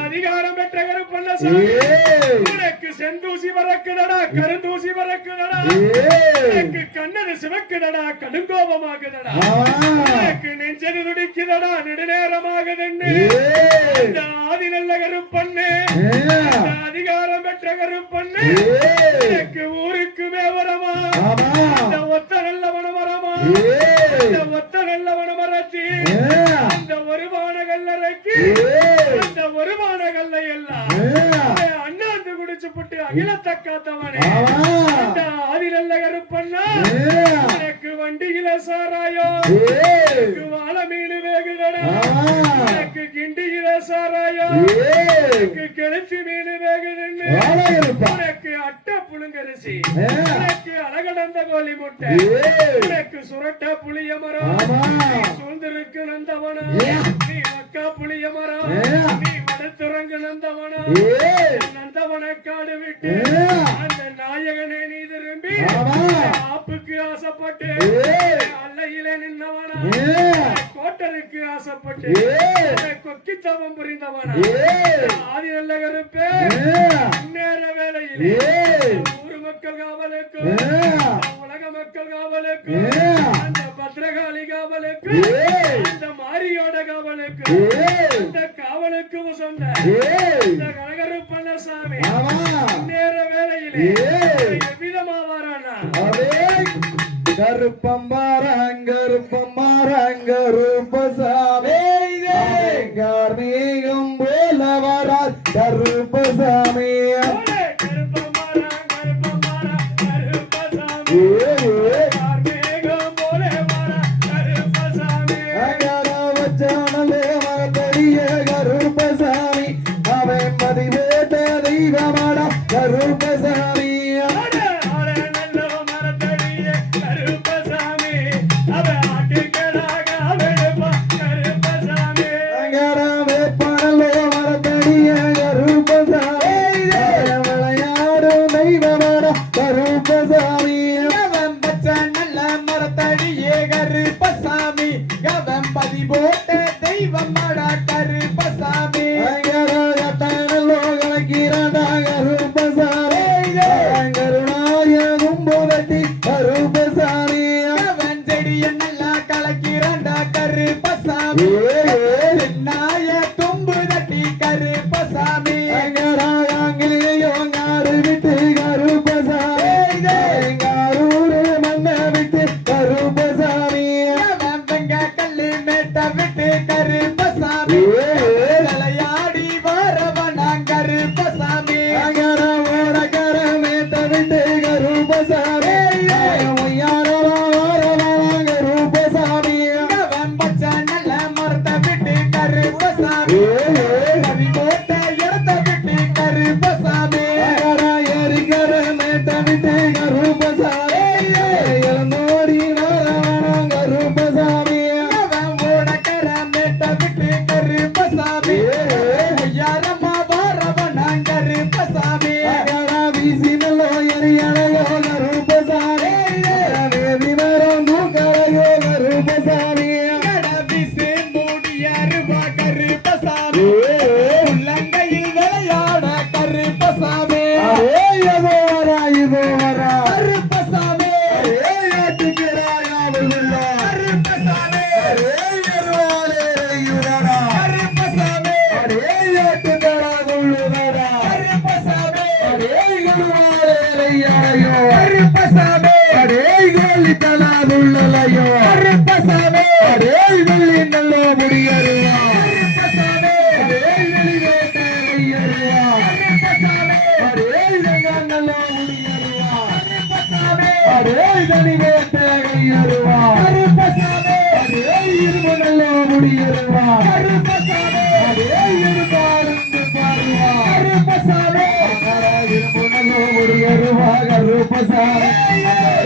அதிகாரம் பெற்ற கருப்பண்ணசாமி உனக்கு செந்தூசி பறக்குதடா கருந்தூசி பறக்குதடா உனக்கு கண்ணது சிவக்குதடா கடுங்கோபமாகுதடா உனக்கு நெஞ்சது துடிக்குதடா நெடுநேரமாகுதுன்னு இந்த ஆதி நல்ல கருப்பண்ணு அதிகாரம் பெற்ற கருப்பண்ணு உனக்கு ஊருக்கு மேவரமா இந்த ஒத்த நல்ல மனமரமா இந்த ஒத்த நல்ல மனமரத்தி அந்த வருமான கல்லறைக்கு அந்த வருமான கல்லை எல்லாம் அண்ணாந்து குடிச்சு புட்டு அகிலத்தை காத்தவனே அந்த ஆதி நல்ல கருப்பண்ணா எனக்கு வண்டியில சாராயோ எனக்கு வாழ மீன் வேகுதடா எனக்கு கிண்டியில சாராயோ எனக்கு கெளுத்தி மீன் வேகுதுன்னு உனக்கு அட்டை புழுங்கரிசி உனக்கு அழகடந்த கோழி முட்டை உனக்கு சுரட்ட புளிய மரம் சூழ்ந்திருக்கு நந்தவனம் நீ மக்கா புளிய மரம் நீ வடத்துறங்கு நந்தவனம் நந்தவன காடு விட்டு அந்த நாயகனே நீ திரும்பி ஆப்புக்கு ஆசைப்பட்டு அல்லையில நின்னவனா கோட்டருக்கு ஆசைப்பட்டு கொக்கித்தவம் புரிந்தவனா ஆதி நல்ல கருப்பே நேர வேளையிலே ஊர் மக்கள் காவலுக்கும் உலக மக்கள் காவலுக்கும் அந்த பத்ரகாளி காவலுக்கு அந்த மாரியோட காவலுக்கு அந்த காவலுக்கு உசந்த இந்த கனகருப்பண்ணசாமி நேர வேளையிலே எவ்விதமா வரானா கருப்பசாமி கார்மீகம் போல வரால் கருப்பசாமி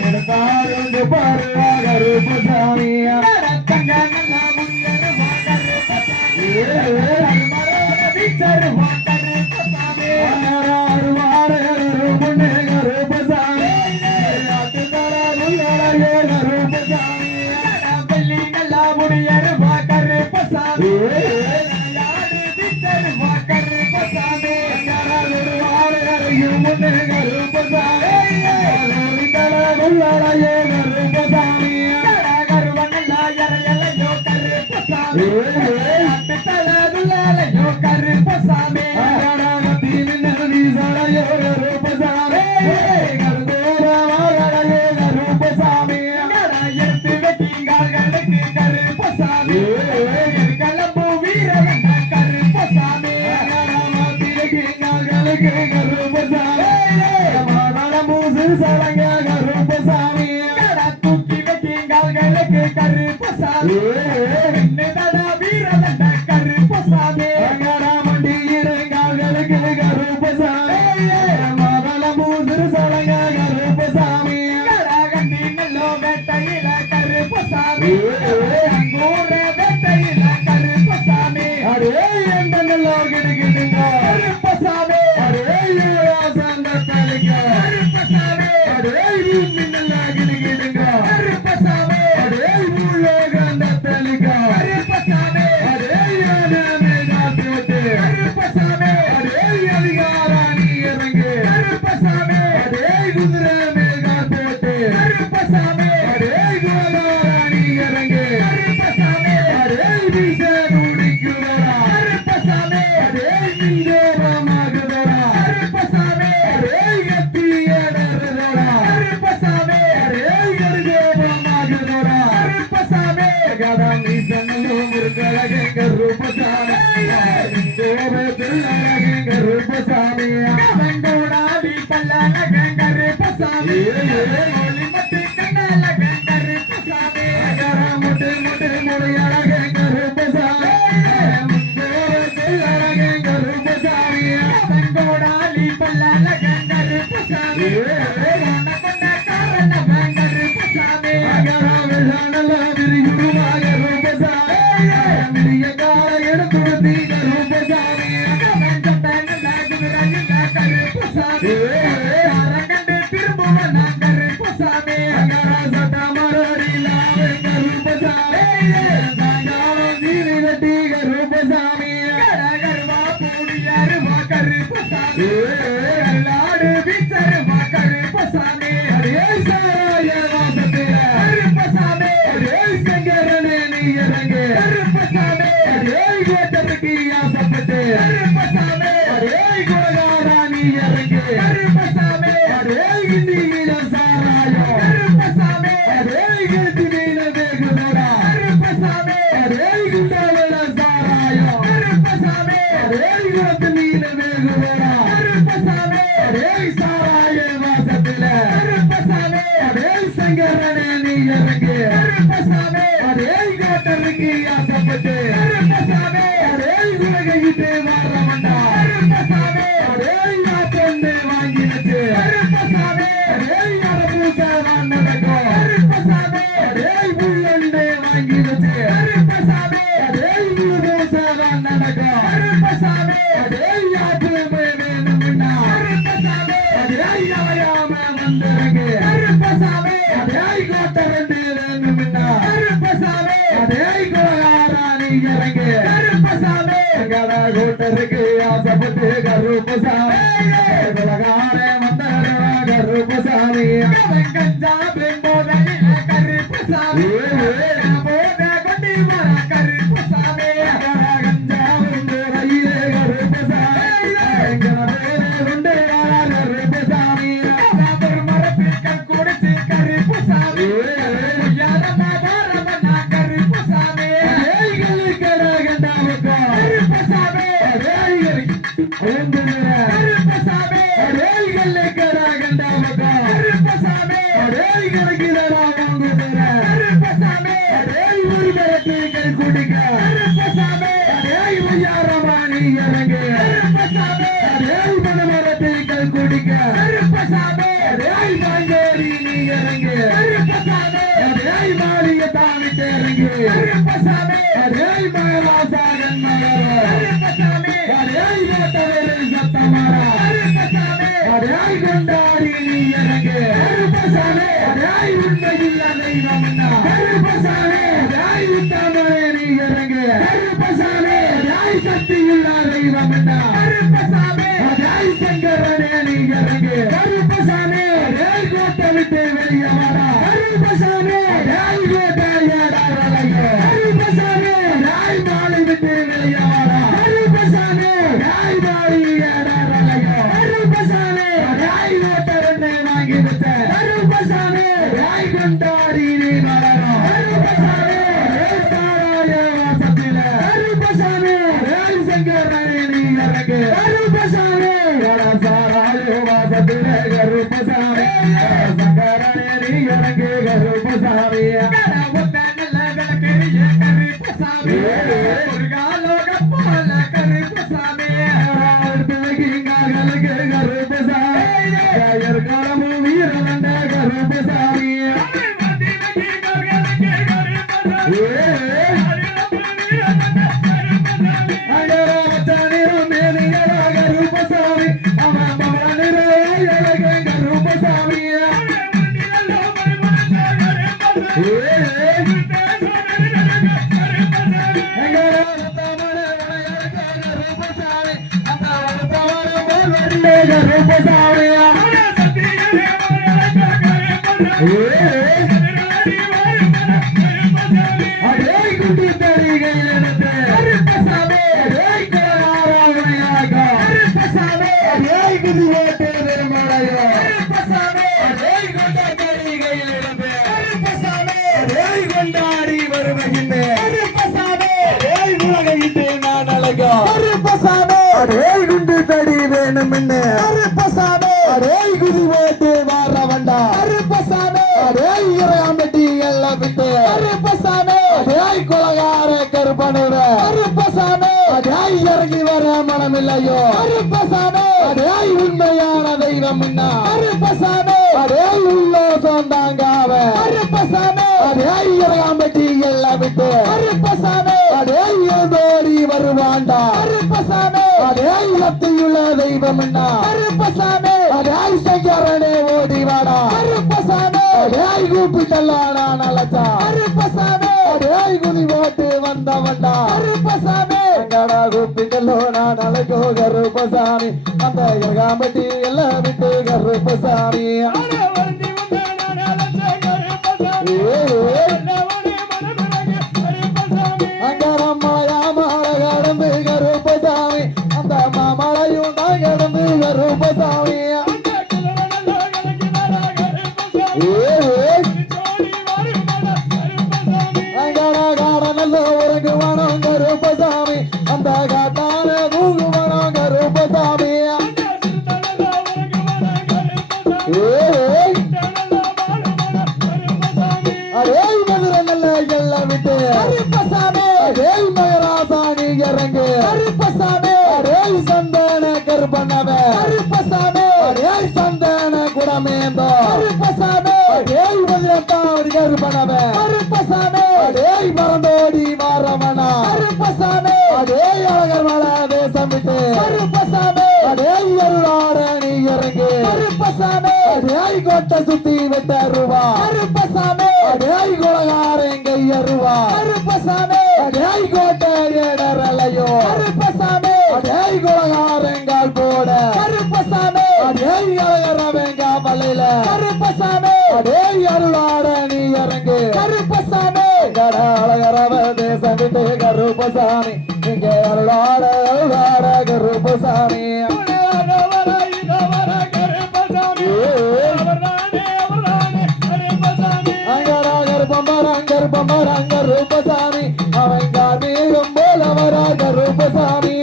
எடுத்தாருந்து பாருவா கருப்பசாமி தங்க நல்லா முடியருவா கருப்பசாமி மரோட வீச்சருவா கருப்பசாமி முன்னே கருப்பசாமி கருப்பசாமி வெள்ளி நல்லா முடியருவா கருப்பசாமி வீச்சருவா கருப்பசாமி முன்னே கருப்பசாமி கருப்பசாமி கருவனல்லா எறையலையோ கருப்பசாமி தலதுலையோ கருப்பசாமி எடுத்து வைக்கீங்களுக்கு கருப்பசாமி கிளம்பு வீரன் கருப்பசாமி தூக்கி வைக்கீங்களுக்கு கருப்பசாமி தடா வீரன் கருப்பசாமி கண்டி நல்லோ வேட்டையில கருப்பசாமி அங்கூர வேட்டையில கருப்பசாமி கருப்பசாமி கருப்பசாமி கருப்பசாமி கருப்பசாமி கருப்பசாமி கருப்பசாமி கருப்பசாமி கருப்பசாமி கருப்பசாமி கருப்பசாமி கருப்பசாமி கருப்பசாமி கவங்கோடாவி பல்லழக கருப்பசாமி ஒளிமத்தி கண்ணழக கருப்பசாமி முட்டு முட்டு முறையழக கருப்பசாமி கருப்பசாமி கவங்கோடாவி பல்லழக கருப்பசாமி கொண்ட காரணவ கருப்பசாமி கருப்பசாமி அரங்கண்டு திரும்புவன கருப்பசாமி கரகர்வா பூடியருவா கருப்பசாமி எல்லாடு வீச்சருவா கருப்பசாமி கருப்பசாமி கருப்பசாமி கருப்பசாமி கருப்பசாமி கருப்பசாமி கருப்பசாமி கருப்பசாமி கருப்பசாமி கருப்பசாமி சங்கரனே நீ இறங்கு கருப்பசாமி கோட்டருக்கு ஆசைப்பட்டு கருப்பசாமி உலகிட்டு மாறமண்டா கருப்பசாமி பொண்ணு வாங்கி வச்சு கருப்பசாமி பூசை நடக்கும் கருப்பசாமி புள்ளண்டு வாங்கி வச்சு கருப்பசாமி பூசை நடக்கும் கருப்பசாமி யாத்திரை வேணும்னா கருப்பசாமி யாயாம வந்துருங்க கருப்பசாமி கோட்டரண்டு வேணும்னா கருப்பசாமி கோளாராணி இறங்கு கருப்பசாமி கூட்டருக்கு ஆசைப்பட்டு கருப்பசாமி வந்த கருப்பசாமி கஞ்சா போதையில கருப்பசாமி போத கொண்டி வர கருப்பசாமி கஞ்சாவும் ரயிலே கருப்பசாமி கருப்பசாமி மரப்பிற்கள் குடிச்சு கருப்பசாமி யாரம்மா வாரமன்னா கருப்பசாமி கருப்பசாமி கருப்பசாமி கருப்பசாமி கருப்பசாமி கருப்பசாமி கருப்பசாமி கருப்பசாமி இறங்கு கருப்பசாமி அதே மாளிகை தாவிட்டு இறங்கு கருப்பசாமி அதே மகராசாகன் மகர கருப்பசாமி அதே ஓட்டவேலை சத்தமாரா கருப்பசாமி அதே கொண்டாடி நீ இறங்கு கருப்பசாமி அதே உண்மையில் தெய்வம் கருப்பசாமி அதே உத்தமனே நீ இறங்கு கருப்பசாமி அதே சக்தியுள்ள தெய்வம் கருப்பசாமி அதே சங்கரனே நீ இறங்கு கருப்பசாமி அதே கோட்டை விட்டு வெளியே வாடா கருப்பசாமி அதே கோட்டை ஏடா வளையோ கருப்பசாமி அதே மாலை விட்டு வெளியே வாடா கருப்பசாமி அதே மாலை ஏடா வளையோ கருப்பசாமி அதே கோட்டை ரெண்டே வாங்கி விட்ட கருப்பசாமி அதே கொண்டாடி நீ வளரும் கருப்பசாமி அதே சாராய வாசத்தில கருப்பசாமி அதே சங்கரனே நீ இறங்கு கருப்பசாமி சாராய வாசத்தில கருப்பசாமி சங்கரனே நீ இறங்கு கருப்பசாமி ஒத்த நல்ல விளக்கெரிய கருப்பசாமி முருகாலோக போல கருப்பசாமி கொண்டாடி வருகின்றேன் நான் அழகா கருப்பசாமி அதே குண்டு தடி வேணும் என்ன கருப்பசாமி அதே குதி ஓட்டு வார வண்டா கருப்பசாமி அதே இறையாம்பட்டி எல்லாம் விட்டு கருப்பசாமி அதே கொலகார கருப்பனுவ கருப்பசாமி அதே இறங்கி வர மனமில்லையோ கருப்பசாமி அதே உண்மையான தெய்வம் என்ன கருப்பசாமி அதே உள்ளோசம் தாங்காவ கருப்பசாமி அதே இறையாம்பட்டி எல்லாம் விட்டு கருப்பசாமி அதே ஏதோடி வருவாண்டா கருப்பசாமி அதே இலத்தியுள்ள தெய்வம் என்ன கருப்பசாமி அதே சங்கரனே ஓடி வாடா கருப்பசாமி அதே கூப்பிட்டல்லாடா நலச்சா கருப்பசாமி அதே குதி ஓட்டு வந்தவண்டா கருப்பசாமி எங்கடா கூப்பிட்டல்லோ நான் அழைக்கோ கருப்பசாமி அந்த எகாம்பட்டி எல்லாம் விட்டு கருப்பசாமி அங்கரம் மலையா மாலை கடந்து கருப்பசாமி அந்த மாமலையும் தான் கடந்து கருப்பசாமி அங்கடா காடனல்லோ உறங்குவானோம் கருப்பசாமி அந்த காட்டான தூங்குவானோம் கருப்பசாமி அதே மதுரை நல்ல எல்லாம் விட்டு கருப்பசாமி அதே மகராசாணி இறங்கு கருப்பசாமி அதே சந்தன கருப்பனவ கருப்பசாமி அதே சந்தன குடமேந்தோ கருப்பசாமி அதே மதுரத்தாவடி கருப்பனவ கருப்பசாமி அதே மறந்தோடி மாறவனா கருப்பசாமி அதே அழகர் மல தேசம் விட்டு கருப்பசாமி அதே அருளாட நீ இறங்கு கருப்பசாமி அதே கோட்டை சுத்தி விட்ட ரூபா கருப்பசாமி அதே குலகாரங்க ரூபா கருப்பசாமி அதே கோட்டை ஏடரலையோ கருப்பசாமி அதே குலகாரங்கள் போட கருப்பசாமி அதே அழகரவங்க வலையில கருப்பசாமி அதே அருளாட நீ இறங்கு கருப்பசாமி கட அழகரவ தேசம் விட்டு கருப்பசாமி இங்க அருளாட கருப்பசாமி கருப்பமரங்க கருப்பசாமி அவன் கார்மீகம் போல வரா கருப்பசாமி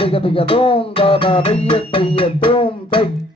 தகதிக தோம் தாதா தைய தைய தோ